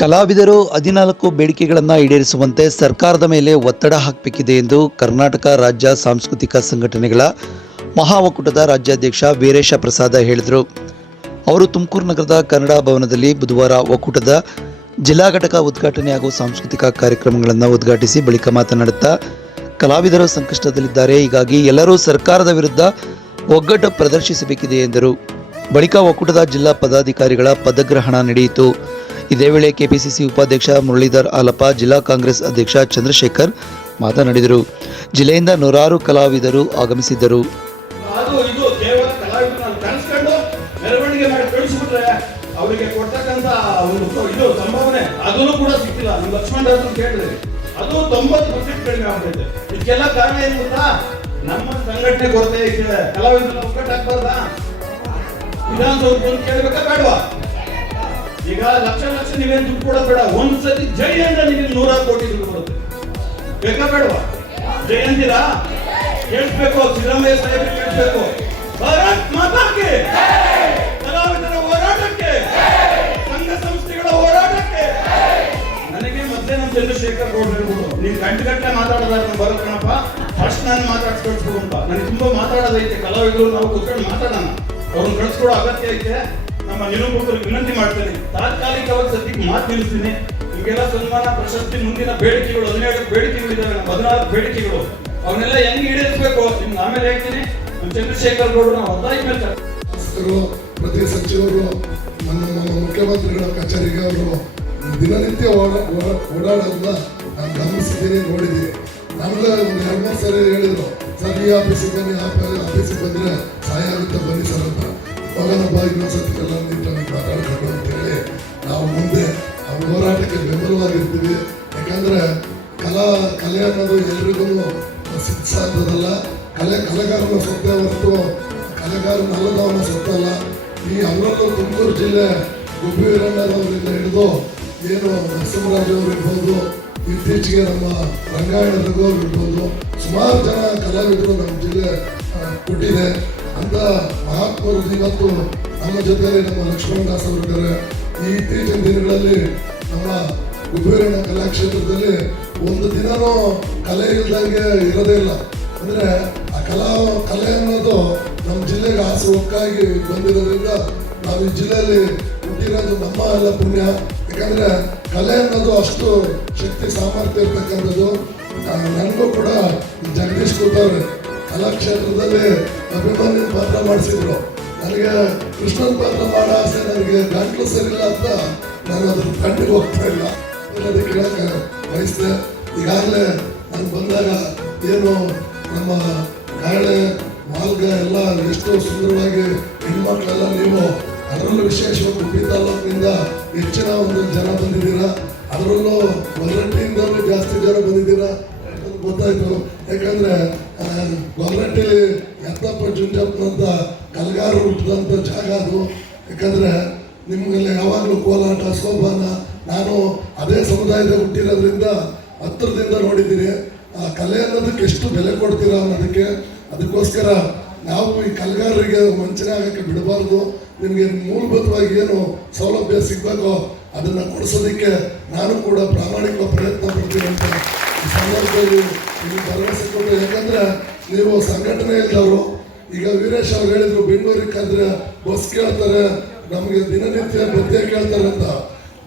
ಕಲಾವಿದರು 14 ಬೇಡಿಕೆಗಳನ್ನು ಈಡೇರಿಸುವಂತೆ ಸರ್ಕಾರದ ಮೇಲೆ ಒತ್ತಡ ಹಾಕಬೇಕಿದೆ ಎಂದು ಕರ್ನಾಟಕ ರಾಜ್ಯ ಸಾಂಸ್ಕೃತಿಕ ಸಂಘಟನೆಗಳ ಮಹಾ ಒಕ್ಕೂಟದ ರಾಜ್ಯಾಧ್ಯಕ್ಷ ವೀರೇಶ ಪ್ರಸಾದ ಹೇಳಿದರು. ಅವರು ತುಮಕೂರು ನಗರದ ಕನ್ನಡ ಭವನದಲ್ಲಿ ಬುಧವಾರ ಒಕ್ಕೂಟದ ಜಿಲ್ಲಾ ಘಟಕ ಉದ್ಘಾಟನೆ ಹಾಗೂ ಸಾಂಸ್ಕೃತಿಕ ಕಾರ್ಯಕ್ರಮಗಳನ್ನು ಉದ್ಘಾಟಿಸಿ ಬಳಿಕ ಮಾತನಾಡುತ್ತಾ, ಕಲಾವಿದರು ಸಂಕಷ್ಟದಲ್ಲಿದ್ದಾರೆ, ಹೀಗಾಗಿ ಎಲ್ಲರೂ ಸರ್ಕಾರದ ವಿರುದ್ಧ ಒಗ್ಗಟ್ಟು ಪ್ರದರ್ಶಿಸಬೇಕಿದೆ ಎಂದರು. ಬಳಿಕ ಒಕ್ಕೂಟದ ಜಿಲ್ಲಾ ಪದಾಧಿಕಾರಿಗಳ ಪದಗ್ರಹಣ ನಡೆಯಿತು. ಇದೇ ವೇಳೆ ಕೆಪಿಸಿಸಿ ಉಪಾಧ್ಯಕ್ಷ ಮುರಳೀಧರ್ ಆಲಪ್ಪ, ಜಿಲ್ಲಾ ಕಾಂಗ್ರೆಸ್ ಅಧ್ಯಕ್ಷ ಚಂದ್ರಶೇಖರ್ ಮಾತನಾಡಿದರು. ಜಿಲ್ಲೆಯಿಂದ ನೂರಾರು ಕಲಾವಿದರು ಆಗಮಿಸಿದ್ದರು. ಅವರಿಗೆ ಕೊಡ್ತಕ್ಕಂತ ಇದು ಸಂಭಾವನೆ ಅದನ್ನು ಕೂಡ ಸಿಕ್ಕಿಲ್ಲ. ನೀವು ಲಕ್ಷ್ಮಣ ಕೇಳಿದ್ರೆ ಅದು 90% ಕಡಿಮೆ ಆಗ್ತೈತೆ. ಇದಕ್ಕೆಲ್ಲ ಕಾರಣ ಏನು ಗೊತ್ತಾ? ನಮ್ಮ ಸಂಘಟನೆ ಕೊರತೆ. ಕಲಾವಿದರನ್ನ ಒಗ್ಗಟ್ಟಾಗ್ಬಾರ್ದಾ? ವಿಧಾನಸೌಧಕ್ಕೆ ಕೇಳಬೇಕಾ ಬೇಡವಾ? ಈಗ ಲಕ್ಷ ನೀವೇನು ದುಡ್ಡು ಕೊಡೋದು ಬೇಡ. ಒಂದ್ಸತಿ ಜೈ ಅಂದ್ರೆ ನಿಮಗೆ 100 ಕೋಟಿ ದುಡ್ಡು ಬರುತ್ತೆ. ಬೇಕಾ ಬೇಡವಾ? ಜೈ ಅಂತೀರಾ? ಕೇಳಿಸ್ಬೇಕು. ಸಿದ್ದರಾಮಯ್ಯ ಸಾಹೇಬರಿಗೆ ಕೇಳಿಸ್ಬೇಕು. ಭಾರತ್ ಮಾತಾಗೆ, ಕಲಾವಿದರ ಹೋರಾಟಕ್ಕೆ, ಸಂಘ ಸಂಸ್ಥೆಗಳ ಹೋರಾಟಕ್ಕೆ. ನನಗೆ ಮೊದಲೇ ನಮ್ಮ ಚಂದ್ರಶೇಖರ್ ಗೌಡ್ರು ಹೇಳ್ಬೋದು, ನೀವು ಗಂಟೆ ಮಾತಾಡೋದಾರ ಬರೋಕಣಪ್ಪ, ಫಸ್ಟ್ ನಾನು ಮಾತಾಡ್ಸ್ಕೊಳ್ಸ್ಬೇಕು ಅಂತ. ನನಗೆ ತುಂಬಾ ಮಾತಾಡೋದೈತೆ. ಕಲಾವಿದರು ನಾವು ಕೂತ್ಕೊಂಡು ಮಾತಾಡೋಣ. ಅವ್ರನ್ನ ಕಳಿಸ್ಕೊಡೋ ಅಗತ್ಯ ಐತೆ. ನಮ್ಮ ನಿರೂಪಕರಿಗೆ ವಿನಂತಿ ಮಾಡ್ತೇನೆ, ತಾತ್ಕಾಲಿಕವಾಗಿ ಸದ್ಯಕ್ಕೆ ಮಾತು ನಿಲ್ಲಿಸ್ತೀನಿ. ನಿಮಗೆಲ್ಲ ಸನ್ಮಾನ, ಪ್ರಶಸ್ತಿ, ಮುಂದಿನ ಬೇಡಿಕೆಗಳು 17 ಬೇಡಿಕೆಗಳಿದ್ದಾವೆ. 14 ಬೇಡಿಕೆಗಳು ಅವನ್ನೆಲ್ಲ ಹೆಂಗೆ ಈಡೇರಿಸಬೇಕು ನಿಮ್ಗೆ ಆಮೇಲೆ ಹೇಳ್ತೀನಿ. ಚಂದ್ರಶೇಖರ್ ಗೌಡರು ಒತ್ತಾಯ ಮೇಲೆ ಪ್ರತಿ ಸಚಿವರು ನಮ್ಮ ಮುಖ್ಯಮಂತ್ರಿಗಳ ಕಚೇರಿಗೆ ಅವರು ದಿನನಿತ್ಯ ಓಡಾಡೋದನ್ನ ನಾನು ಗಮನಿಸಿದ್ದೀನಿ, ನೋಡಿದ್ದೀನಿ. ನಮ್ಗೆ ಒಂದು 2-3 ಸರಿ ಹೇಳಿದ್ರು, ಸರ್ ಈ ಆಫೀಸಿಗೆ ಬನ್ನಿ, ಆಫೀಸಿಗೆ ಬಂದ್ರೆ ಸಹಾಯ ಆಗುತ್ತೆ, ಬನ್ನಿ ಸರ್ ಅಂತ. ಮಗನೊಬ್ಬ ಇನ್ನೊಂದ್ಸತಿಗೆಲ್ಲ ನೀಟಾಗಿ ಮಾತಾಡ್ಕೊಂಡು ಅಂತೇಳಿ ನಾವು ಮುಂದೆ ಅವ್ರ ಹೋರಾಟಕ್ಕೆ ಬೆಂಬಲವಾಗಿರ್ತೀವಿ. ಯಾಕಂದ್ರೆ ಕಲೆ ಅನ್ನೋದು ಎಲ್ರಿಗೂ ಸಾಧ್ಯದಲ್ಲ. ಕಲೆಗಾರನ ಸೊತ್ತೆ ಹೊರತು ಕಲೆಗಾರನಲ್ಲದವನ ಸೊತ್ತಲ್ಲ. ಈ ಅವರಲ್ಲೂ ತುಮಕೂರು ಜಿಲ್ಲೆ ಗುಬ್ಬಿ ವೀರಣ್ಣರವರಿಂದ ಹಿಡಿದು ಏನು ನರಸಿಂಹರಾಜ್ ಅವರು ಇರ್ಬೋದು, ಇತ್ತೀಚೆಗೆ ನಮ್ಮ ರಂಗಾಯಣ ರಘುವರು ಇರ್ಬೋದು, ಸುಮಾರು ಜನ ಕಲಾವಿದರು ನಮ್ಮ ಜಿಲ್ಲೆ ಕೊಟ್ಟಿದೆ ಅಂತ ಮಹಾತ್ಮರು ಇವತ್ತು ನಮ್ಮ ಜೊತೆಯಲ್ಲಿ ನಮ್ಮ ಲಕ್ಷ್ಮಣದಾಸ್ ಅವರಿದ್ದಾರೆ. ಈ ಇತ್ತೀಚಿನ ದಿನಗಳಲ್ಲಿ ನಮ್ಮ ಗುಬ್ಬೀರಣ್ಣ ಕಲಾಕ್ಷೇತ್ರದಲ್ಲಿ ಒಂದು ದಿನನೂ ಕಲೆ ಇಲ್ದಂಗೆ ಇರೋದೇ ಇಲ್ಲ. ಅಂದರೆ ಆ ಕಲೆ ಅನ್ನೋದು ನಮ್ಮ ಜಿಲ್ಲೆಗೆ ಆಸೆ ಒಕ್ಕಾಗಿ ಬಂದಿರೋದ್ರಿಂದ ನಾವು ಈ ಜಿಲ್ಲೆಯಲ್ಲಿ ಹುಟ್ಟಿರೋದು ನಮ್ಮ ಎಲ್ಲ ಪುಣ್ಯ. ಯಾಕಂದರೆ ಕಲೆ ಅನ್ನೋದು ಅಷ್ಟು ಶಕ್ತಿ ಸಾಮರ್ಥ್ಯ ಇರ್ತಕ್ಕಂಥದ್ದು. ನನಗೂ ಕೂಡ ಜಗದೀಶ್ ಕೂತವ್ರೆ ಕಲಾಕ್ಷೇತ್ರದಲ್ಲಿ ಅಭಿಮಾನಿ ಪಾತ್ರ ಮಾಡಿಸಿದ್ರು. ನನಗೆ ಕೃಷ್ಣನ್ ಪಾತ್ರ ಮಾಡೋ ಆಸೆ, ನನಗೆ ಗಂಟ್ಲು ಸರಿಲ್ಲ ಅಂತ ನಾನು ಅದ್ರ ಕಣ್ಣಿಗೆ ಹೋಗ್ತಾ ಇಲ್ಲ. ಅದಕ್ಕೆ ಕೇಳಕ್ಕೆ ಬಯಸಿದೆ. ಈಗಾಗಲೇ ನಾನು ಬಂದಾಗ ಏನು ನಮ್ಮ ಕಾಳೆ ಮಾಲ್ಗ ಎಲ್ಲ ಎಷ್ಟೋ ಸುಂದರವಾಗಿ ಹೆಣ್ಮಕ್ಳೆಲ್ಲ ನೀವು ಅದರಲ್ಲೂ ವಿಶೇಷವಾಗಿ ಗುಬ್ಬಿ ತಾಲೂಕಿನಿಂದ ಹೆಚ್ಚಿನ ಒಂದು ಜನ ಬಂದಿದ್ದೀರಾ. ಅದರಲ್ಲೂ ಗೊಲ್ರಟ್ಟಿಯಿಂದಲೂ ಜಾಸ್ತಿ ಜನ ಬಂದಿದ್ದೀರಾ ಗೊತ್ತಾಯ್ತು. ಯಾಕಂದ್ರೆ ಗೊಲ್ರಟ್ಟಿಲಿ ಯತ್ನಪ್ಪ ಜುಂಜಪ್ಪನಂತ ಕಲಗಾರರು ಹುಟ್ಟಿದಂಥ ಜಾಗ ಅದು. ಯಾಕಂದ್ರೆ ನಿಮ್ಗೆಲ್ಲ ಯಾವಾಗಲೂ ಕೋಲಾಟ, ಸೋಪಾನ, ನಾನು ಅದೇ ಸಮುದಾಯದ ಹುಟ್ಟಿರೋದ್ರಿಂದ ಹತ್ತಿರದಿಂದ ನೋಡಿದ್ದೀನಿ. ಆ ಕಲೆ ಅನ್ನೋದಕ್ಕೆ ಎಷ್ಟು ಬೆಲೆ ಕೊಡ್ತೀರಾ ಅನ್ನೋದಕ್ಕೆ. ಅದಕ್ಕೋಸ್ಕರ ನಾವು ಈ ಕಲೆಗಾರರಿಗೆ ವಂಚನೆ ಆಗಕ್ಕೆ ಬಿಡಬಾರ್ದು. ನಿಮಗೆ ಮೂಲಭೂತವಾಗಿ ಏನು ಸೌಲಭ್ಯ ಸಿಗಬೇಕೋ ಅದನ್ನು ಕೊಡಿಸೋದಕ್ಕೆ ನಾನು ಕೂಡ ಪ್ರಾಮಾಣಿಕ ಪ್ರಯತ್ನ ಪಡ್ತೀನಿ ಅಂತ ಈ ಸಂದರ್ಭದಲ್ಲಿ ನಿಮಗೆ ಭರವಸೆ ಕೊಟ್ಟು. ಯಾಕಂದರೆ ನೀವು ಸಂಘಟನೆ ಇದ್ದವರು. ಈಗ ವೀರೇಶ್ ಅವ್ರು ಹೇಳಿದ್ರು, ಬೆಂಗಳೂರಿಗೆ ಕರೆದ್ರೆ ಬಸ್ ಕೇಳ್ತಾರೆ, ನಮಗೆ ದಿನನಿತ್ಯ ಭತ್ಯೆ ಕೇಳ್ತಾರೆ ಅಂತ.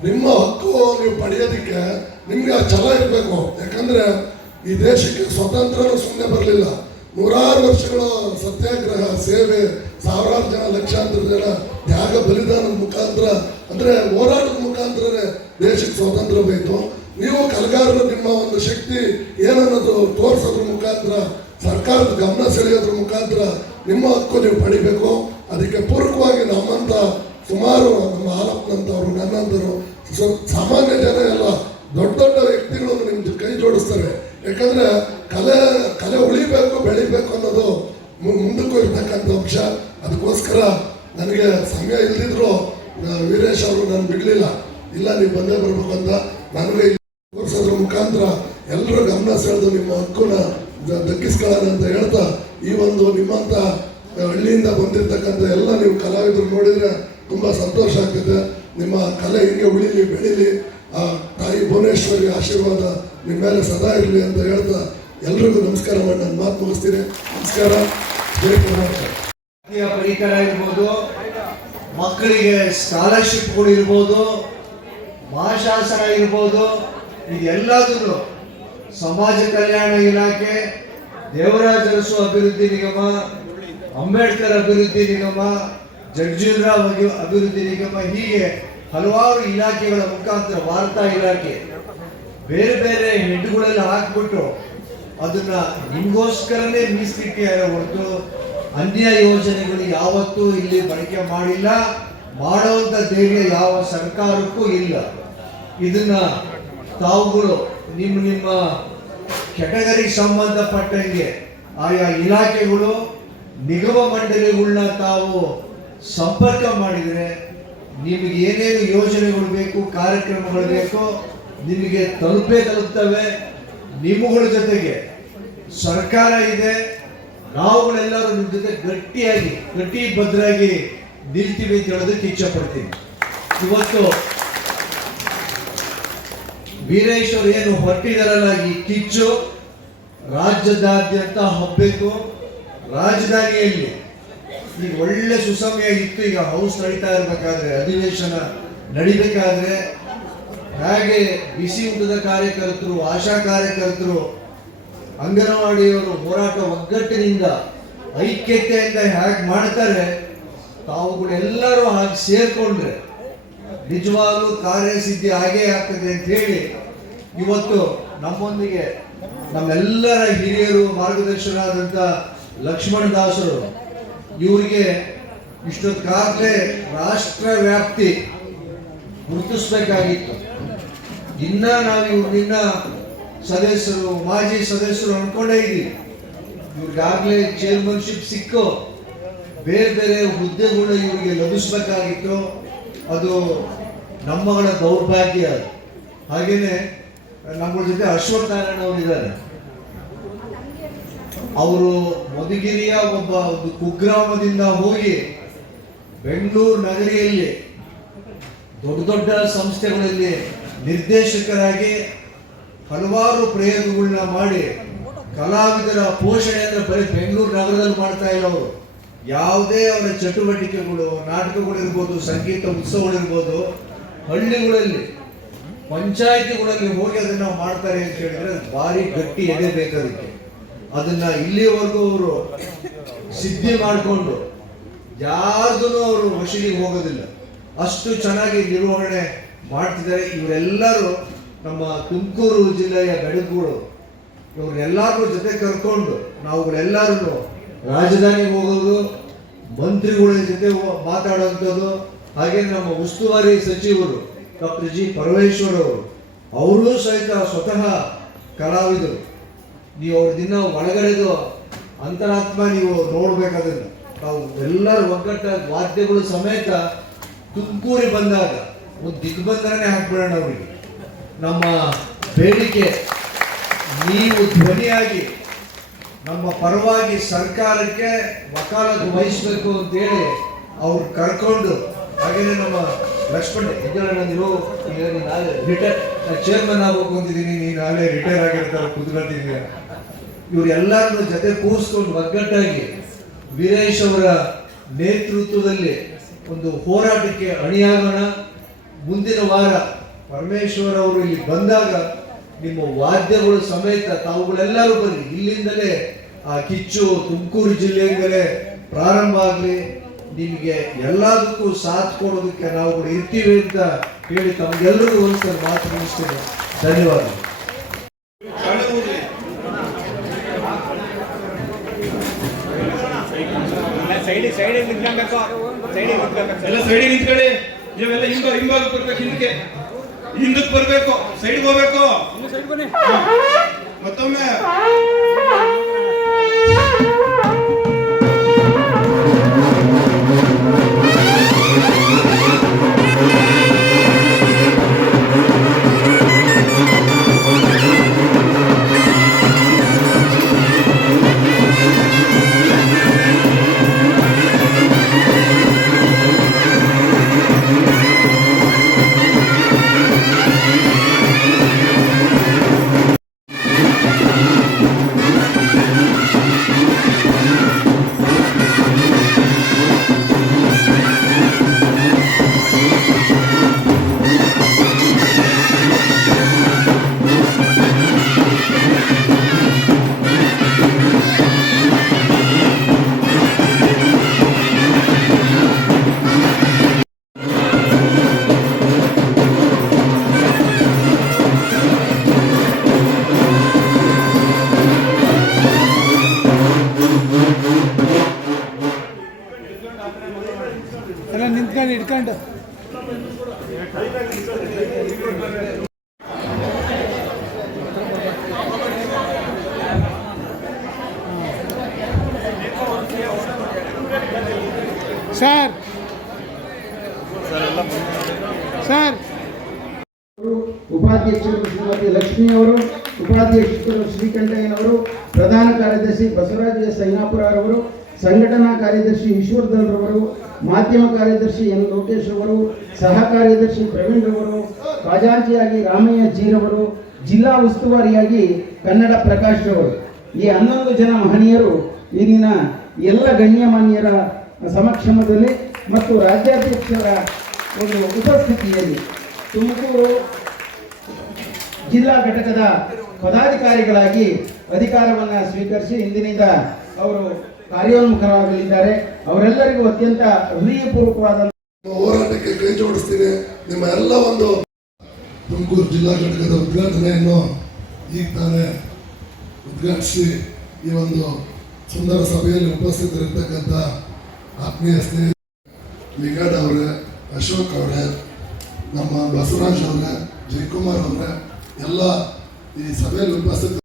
ನಿಮ್ಮ ಹಕ್ಕು ನೀವು ಪಡೆಯೋದಕ್ಕೆ ನಿಮಗೆ ಆ ಛಲ ಇರಬೇಕು. ಯಾಕಂದರೆ ಈ ದೇಶಕ್ಕೆ ಸ್ವತಂತ್ರನೂ ಸುಮ್ಮನೆ ಬರಲಿಲ್ಲ. 100 ವರ್ಷಗಳ ಸತ್ಯಾಗ್ರಹ, ಸೇವೆ, ಸಾವಿರಾರು ಜನ, ಲಕ್ಷಾಂತರ ಜನ ತ್ಯಾಗ ಬಲಿದಾನದ ಮುಖಾಂತರ, ಅಂದರೆ ಹೋರಾಟದ ಮುಖಾಂತರನೇ ದೇಶಕ್ಕೆ ಸ್ವಾತಂತ್ರ್ಯ ಬೇಕು. ನೀವು ಕಲೆಗಾರರು ನಿಮ್ಮ ಒಂದು ಶಕ್ತಿ ಏನನ್ನೋದು ತೋರಿಸೋದ್ರ ಮುಖಾಂತರ, ಸರ್ಕಾರದ ಗಮನ ಸೆಳೆಯೋದ್ರ ಮುಖಾಂತರ ನಿಮ್ಮ ಹಕ್ಕು ನೀವು ಪಡಿಬೇಕು. ಅದಕ್ಕೆ ಪೂರಕವಾಗಿ ನಮ್ಮಂಥ ಸುಮಾರು ನಮ್ಮ ಆಲಪ್ಪನಂಥವ್ರು, ನನ್ನಂಥವ್ರು, ಸಾಮಾನ್ಯ ಜನ ಎಲ್ಲ ದೊಡ್ಡ ದೊಡ್ಡ ವ್ಯಕ್ತಿಗಳು ನಿಮ್ಮ ಕೈ ಜೋಡಿಸ್ತಾರೆ. ಯಾಕಂದರೆ ಕಲೆ ಉಳಿಬೇಕು, ಬೆಳಿಬೇಕು ಅನ್ನೋದು ಮುಂದಕ್ಕೂ ಇರ್ತಕ್ಕಂಥ ಅಂಶ. ಅದಕ್ಕೋಸ್ಕರ ನನಗೆ ಸಮಯ ಇಲ್ದಿದ್ರು ವೀರೇಶ್ ಅವರು ನಾನು ಬಿಡಲಿಲ್ಲ, ಇಲ್ಲ ನೀವು ಬಂದೇ ಬರ್ಬೇಕು ಅಂತ. ನನಗೆ ತೋರಿಸೋದ್ರ ಮುಖಾಂತರ ಎಲ್ಲರೂ ಗಮನ ಸೆಳೆದು ನಿಮ್ಮ ಹಕ್ಕನ್ನ ದಕ್ಕಿಸ್ಕೊಳ್ಳೋಣ ಅಂತ ಹೇಳ್ತಾ, ಈ ಒಂದು ನಿಮ್ಮಂಥ ಹಳ್ಳಿಯಿಂದ ಬಂದಿರತಕ್ಕಂಥ ಎಲ್ಲ ನೀವು ಕಲಾವಿದರು ನೋಡಿದರೆ ತುಂಬ ಸಂತೋಷ ಆಗ್ತದೆ. ನಿಮ್ಮ ಕಲೆ ಹಿಂಗೆ ಉಳಿಲಿ ಬೆಳೀಲಿ, ಆ ತಾಯಿ ಭುವನೇಶ್ವರಿ ಆಶೀರ್ವಾದ ನಿಮ್ಮ ಮೇಲೆ ಸದಾ ಇರಲಿ ಅಂತ ಹೇಳ್ತಾ ಎಲ್ರಿಗೂ ನಮಸ್ಕಾರ ಮಾಡಿ ನನ್ನ ಮಾತು ಮುಗಿಸ್ತೀನಿ. ನಮಸ್ಕಾರ. ಜೈ ಕರ್ನಾಟಕ. ಪರಿಕರ ಇರ್ಬೋದು, ಮಕ್ಕಳಿಗೆ ಸ್ಕಾಲರ್ಶಿಪ್ಗಳು ಇರ್ಬೋದು, ಮಹಾಶಾಸನ ಇರ್ಬೋದು, ಇದೆಲ್ಲದನ್ನು ಸಮಾಜ ಕಲ್ಯಾಣ ಇಲಾಖೆ, ದೇವರಾಜ ಅರಸು ಅಭಿವೃದ್ಧಿ ನಿಗಮ, ಅಂಬೇಡ್ಕರ್ ಅಭಿವೃದ್ಧಿ ನಿಗಮ, ಜಗಜೀವನರಾವ್ ಅಭಿವೃದ್ಧಿ ನಿಗಮ, ಹೀಗೆ ಹಲವಾರು ಇಲಾಖೆಗಳ ಮುಖಾಂತರ ವಾರ್ತಾ ಇಲಾಖೆ ಬೇರೆ ಬೇರೆ ಹೆಡ್ಗಳಲ್ಲಿ ಹಾಕ್ಬಿಟ್ಟು ಅದನ್ನ ನಿಮಗೋಸ್ಕರನೇ ಮೀಸಲಿಟ್ಟಿದ್ದಾರೆ ಹೊರತು ಅನ್ಯ ಯೋಜನೆಗಳು ಯಾವತ್ತೂ ಇಲ್ಲಿ ಬಳಕೆ ಮಾಡಿಲ್ಲ, ಮಾಡುವಂತ ಧೈರ್ಯ ಯಾವ ಸರ್ಕಾರಕ್ಕೂ ಇಲ್ಲ. ಇದನ್ನ ತಾವುಗಳು ನಿಮ್ಮ ಕೆಟಗರಿ ಸಂಬಂಧಪಟ್ಟಂಗೆ ಆಯಾ ಇಲಾಖೆಗಳು ನಿಗಮ ಮಂಡಳಿಗಳನ್ನ ತಾವು ಸಂಪರ್ಕ ಮಾಡಿದರೆ ನಿಮಗೆ ಏನೇನು ಯೋಜನೆಗಳು ಬೇಕು, ಕಾರ್ಯಕ್ರಮಗಳು ಬೇಕು, ನಿಮಗೆ ತಲುಪ್ತವೆ. ನಿಮ್ಮಗಳ ಜೊತೆಗೆ ಸರ್ಕಾರ ಇದೆ, ನಾವುಗಳೆಲ್ಲರೂ ನಿಮ್ಮ ಜೊತೆ ಗಟ್ಟಿಭದ್ರಾಗಿ ನಿಲ್ತೀವಿ ಅಂತ ಹೇಳೋದಕ್ಕೆ ಇಚ್ಛೆ ಪಡ್ತೀನಿ. ಇವತ್ತು ವೀರೇಶ್ವರ್ ಏನು ಹೊರಟಿದಾರಲ್ಲ, ಈ ಕಿಚ್ಚು ರಾಜ್ಯದಾದ್ಯಂತ ಹಬ್ಬಬೇಕು. ರಾಜಧಾನಿಯಲ್ಲಿ ಈಗ ಒಳ್ಳೆ ಸುಸಮಯ ಇತ್ತು. ಈಗ ಹೌಸ್ ನಡೀತಾ ಇರಬೇಕಾದ್ರೆ, ಅಧಿವೇಶನ ನಡಿಬೇಕಾದ್ರೆ ಹಾಗೆ ಬಿಸಿ ಊಟದ ಕಾರ್ಯಕರ್ತರು, ಆಶಾ ಕಾರ್ಯಕರ್ತರು, ಅಂಗನವಾಡಿಯವರು ಹೋರಾಟ ಒಗ್ಗಟ್ಟಿನಿಂದ ಐಕ್ಯತೆಯಿಂದ ಹೇಗೆ ಮಾಡ್ತಾರೆ, ತಾವುಗಳೆಲ್ಲರೂ ಹಾಗೆ ಸೇರ್ಕೊಂಡ್ರೆ ನಿಜವಾಗ್ಲೂ ಕಾರ್ಯಸಿದ್ಧಿ ಆಗೇ ಆಗ್ತದೆ ಅಂತ ಹೇಳಿ ಇವತ್ತು ನಮ್ಮೊಂದಿಗೆ ನಮ್ಮೆಲ್ಲರ ಹಿರಿಯರು ಮಾರ್ಗದರ್ಶನರಾದಂಥ ಲಕ್ಷ್ಮಣ ದಾಸರು, ಇವರಿಗೆ ಇಷ್ಟೊತ್ತಾಗಲೇ ರಾಷ್ಟ್ರ ವ್ಯಾಪ್ತಿ ಗುರುತಿಸ್ಬೇಕಾಗಿತ್ತು. ಇನ್ನ ನಾವು ಇವ್ರನ್ನ ಸದಸ್ಯರು, ಮಾಜಿ ಸದಸ್ಯರು ಅನ್ಕೊಂಡೇ ಇದ್ದೀವಿ. ಇವ್ರಿಗಾಗಲೇ ಚೇರ್ಮನ್ಶಿಪ್ ಸಿಕ್ಕು, ಬೇರೆ ಬೇರೆ ಹುದ್ದೆಗಳು ಇವರಿಗೆ ಲಭಿಸ್ಬೇಕಾಗಿತ್ತು. ಅದು ನಮ್ಮಗಳ ದೌರ್ಭಾಗ್ಯ. ಹಾಗೇನೆ ನಮ್ಮ ಜೊತೆ ಅಶ್ವಥ್ ನಾರಾಯಣ ಅವರು ಇದ್ದಾರೆ. ಅವರು ಮಧುಗಿರಿಯ ಒಂದು ಕುಗ್ರಾಮದಿಂದ ಹೋಗಿ ಬೆಂಗಳೂರು ನಗರಿಯಲ್ಲಿ ದೊಡ್ಡ ದೊಡ್ಡ ಸಂಸ್ಥೆಗಳಲ್ಲಿ ನಿರ್ದೇಶಕರಾಗಿ ಹಲವಾರು ಪ್ರಯೋಗಗಳನ್ನ ಮಾಡಿ ಕಲಾವಿದರ ಪೋಷಣೆಯನ್ನು ಬರೀ ಬೆಂಗಳೂರು ನಗರದಲ್ಲಿ ಮಾಡ್ತಾ ಇಲ್ಲ. ಅವರು ಯಾವುದೇ ಅವರ ಚಟುವಟಿಕೆಗಳು, ನಾಟಕಗಳಿರ್ಬೋದು, ಸಂಗೀತ ಉತ್ಸವಗಳಿರ್ಬೋದು, ಹಳ್ಳಿಗಳಲ್ಲಿ ಪಂಚಾಯಿತಿಗಳಲ್ಲಿ ಹೋಗಿ ಅದನ್ನ ಮಾಡ್ತಾರೆ ಅಂತ ಹೇಳಿದ್ರೆ ಭಾರಿ ಗಟ್ಟಿ ಎದೆ ಬೇಕಾದಕ್ಕೆ. ಅದನ್ನ ಇಲ್ಲಿವರೆಗೂ ಅವರು ಸಿದ್ಧಿ ಮಾಡಿಕೊಂಡು ಯಾರ್ದೂ ಅವರು ವಶೀಲಿಗೆ ಹೋಗೋದಿಲ್ಲ, ಅಷ್ಟು ಚೆನ್ನಾಗಿ ನಿರ್ವಹಣೆ ಮಾಡ್ತಿದ್ದಾರೆ. ಇವರೆಲ್ಲರೂ ನಮ್ಮ ತುಮಕೂರು ಜಿಲ್ಲೆಯ ಬೆಳಗುಗಳು, ಇವ್ರನ್ನೆಲ್ಲರೂ ಜೊತೆ ಕರ್ಕೊಂಡು ನಾವುಗಳೆಲ್ಲರೂ ರಾಜಧಾನಿಗೆ ಹೋಗೋದು, ಮಂತ್ರಿಗಳ ಜೊತೆ ಮಾತಾಡುವಂಥದ್ದು. ಹಾಗೆ ನಮ್ಮ ಉಸ್ತುವಾರಿ ಸಚಿವರು ಡಾಕ್ಟರ್ ಜಿ ಪರಮೇಶ್ವರ್ ಅವರು ಸಹಿತ ಸ್ವತಃ ಕಲಾವಿದರು. ನೀವು ಅವ್ರ ದಿನ ಒಳಗಡೆದು ಅಂತರಾತ್ಮ ನೀವು ನೋಡ್ಬೇಕಾದನ್ನ. ನಾವು ಎಲ್ಲರೂ ಒಗ್ಗಟ್ಟಾಗಿ ವಾದ್ಯಗಳು ಸಮೇತ ತುಮಕೂರಿಗೆ ಬಂದಾಗ ಒಂದು ದಿಗ್ಬಂಧನನೇ ಹಾಕ್ಬಿಡೋಣ ಅವರಿಗೆ. ನಮ್ಮ ಬೇಡಿಕೆ ನೀವು ಧ್ವನಿಯಾಗಿ ನಮ್ಮ ಪರವಾಗಿ ಸರ್ಕಾರಕ್ಕೆ ವಕಾಲತ್ತು ವಹಿಸಬೇಕು ಅಂತೇಳಿ ಅವ್ರು ಕರ್ಕೊಂಡು, ಹಾಗೇನೆ ನಮ್ಮ ಲಕ್ಷ್ಮಣ ನೀವು ರಿಟೈರ್ ಚೇರ್ಮನ್ ಆಗಬೇಕು ಅಂತಿದ್ದೀನಿ, ನೀನು ನಾಳೆ ರಿಟೈರ್ ಆಗಿರ್ತಾರೆ ಕುತ್ಕೊಳ್ತಿದ್ದೀರ. ಇವರೆಲ್ಲರನ್ನು ಜೊತೆ ಕೂರಿಸ್ಕೊಂಡು ಒಗ್ಗಟ್ಟಾಗಿ ವೀರೇಶ್ ಅವರ ನೇತೃತ್ವದಲ್ಲಿ ಒಂದು ಹೋರಾಟಕ್ಕೆ ಅಣಿಯಾಗೋಣ. ಮುಂದಿನ ವಾರ ಪರಮೇಶ್ವರ್ ಅವರು ಇಲ್ಲಿ ಬಂದಾಗ ನಿಮ್ಮ ವಾದ್ಯಗಳು ಸಮೇತ ತಾವುಗಳೆಲ್ಲರೂ ಬನ್ನಿ. ಇಲ್ಲಿಂದಲೇ ಆ ಕಿಚ್ಚು ತುಮಕೂರು ಜಿಲ್ಲೆಯಿಂದಲೇ ಪ್ರಾರಂಭ ಆಗಲಿ. ನಿಮಗೆ ಎಲ್ಲದಕ್ಕೂ ಸಾಥ್ ಕೊಡೋದಕ್ಕೆ ನಾವು ಇರ್ತೀವಿ ಅಂತ ಹೇಳಿ ತಮಗೆಲ್ಲರಿಗೂ ಒಂದ್ಸಲ ಮಾತು ಮುಗಿಸ್ತೇನೆ. ಧನ್ಯವಾದಗಳು. ಸೈಡಿಗೆ ನಿಂತ್ಕೊಳ್ಳಿ. ನೀವೆಲ್ಲ ಹಿಂಭಾಗ ಬರ್ಬೇಕು, ಹಿಂದಕ್ಕೆ ಬರ್ಬೇಕು, ಸೈಡ್ಗೆ ಹೋಗ್ಬೇಕು. ಮತ್ತೊಮ್ಮೆ ಸರ್ ಸರ್ ಉಪಾಧ್ಯಕ್ಷರು ಶ್ರೀಮತಿ ಲಕ್ಷ್ಮಿ ಅವರು, ಉಪಾಧ್ಯಕ್ಷರು ಶ್ರೀಕಂಠಯ್ಯನವರು, ಪ್ರಧಾನ ಕಾರ್ಯದರ್ಶಿ ಬಸವರಾಜ ಸೈನಾಪುರ ಅವರು, ಸಂಘಟನಾ ಕಾರ್ಯದರ್ಶಿ ಈಶ್ವರ್ಧನ್ ರವರು, ಮಾಧ್ಯಮ ಕಾರ್ಯದರ್ಶಿ ಎನ್ ಲೋಕೇಶ್ ಅವರು, ಸಹ ಕಾರ್ಯದರ್ಶಿ ಪ್ರವೀಣ್ ರವರು, ಖಜಾಂಚಿಯಾಗಿ ರಾಮಯ್ಯ ಜೀರವರು, ಜಿಲ್ಲಾ ಉಸ್ತುವಾರಿಯಾಗಿ ಕನ್ನಡ ಪ್ರಕಾಶ್ ರವರು. ಈ 11 ಜನ ಮಹನೀಯರು ಇಲ್ಲಿನ ಎಲ್ಲ ಗಣ್ಯಮಾನ್ಯರ ಸಮಕ್ಷಮದಲ್ಲಿ ಮತ್ತು ರಾಜ್ಯಾಧ್ಯಕ್ಷರ ಒಂದು ಉಪಸ್ಥಿತಿಯಲ್ಲಿ ತುಮಕೂರು ಜಿಲ್ಲಾ ಘಟಕದ ಪದಾಧಿಕಾರಿಗಳಾಗಿ ಅಧಿಕಾರವನ್ನು ಸ್ವೀಕರಿಸಿ ಇಂದಿನಿಂದ ಅವರು ಕಾರ್ಯೋನ್ಮುಖರಾಗಲಿದ್ದಾರೆ. ಅವರೆಲ್ಲರಿಗೂ ಅತ್ಯಂತ ಹೃದಯಪೂರ್ವಕವಾದ ಹೋರಾಟಕ್ಕೆ ಕೈ ಜೋಡಿಸ್ತೀನಿ. ನಿಮ್ಮ ಎಲ್ಲ ಒಂದು ತುಮಕೂರು ಜಿಲ್ಲಾ ಘಟಕದ ಉದ್ಘಾಟನೆಯನ್ನು ಈಗ ತಾನೇ ಉದ್ಘಾಟಿಸಿ ಈ ಒಂದು ಸುಂದರ ಸಭೆಯಲ್ಲಿ ಉಪಸ್ಥಿತರಿರ್ತಕ್ಕಂಥ ಆತ್ಮೀಯ ಸ್ನೇಹಿತ ಲಿಂಗಡ್ ಅವರೇ, ಅಶೋಕ್ ಅವರೇ, ನಮ್ಮ ಬಸವರಾಜ್ ಅವರೇ, ಜಯಕುಮಾರ್ ಅವರೇ, ಎಲ್ಲ ಈ ಸಭೆಯಲ್ಲಿ ಉಪಸ್ಥಿತ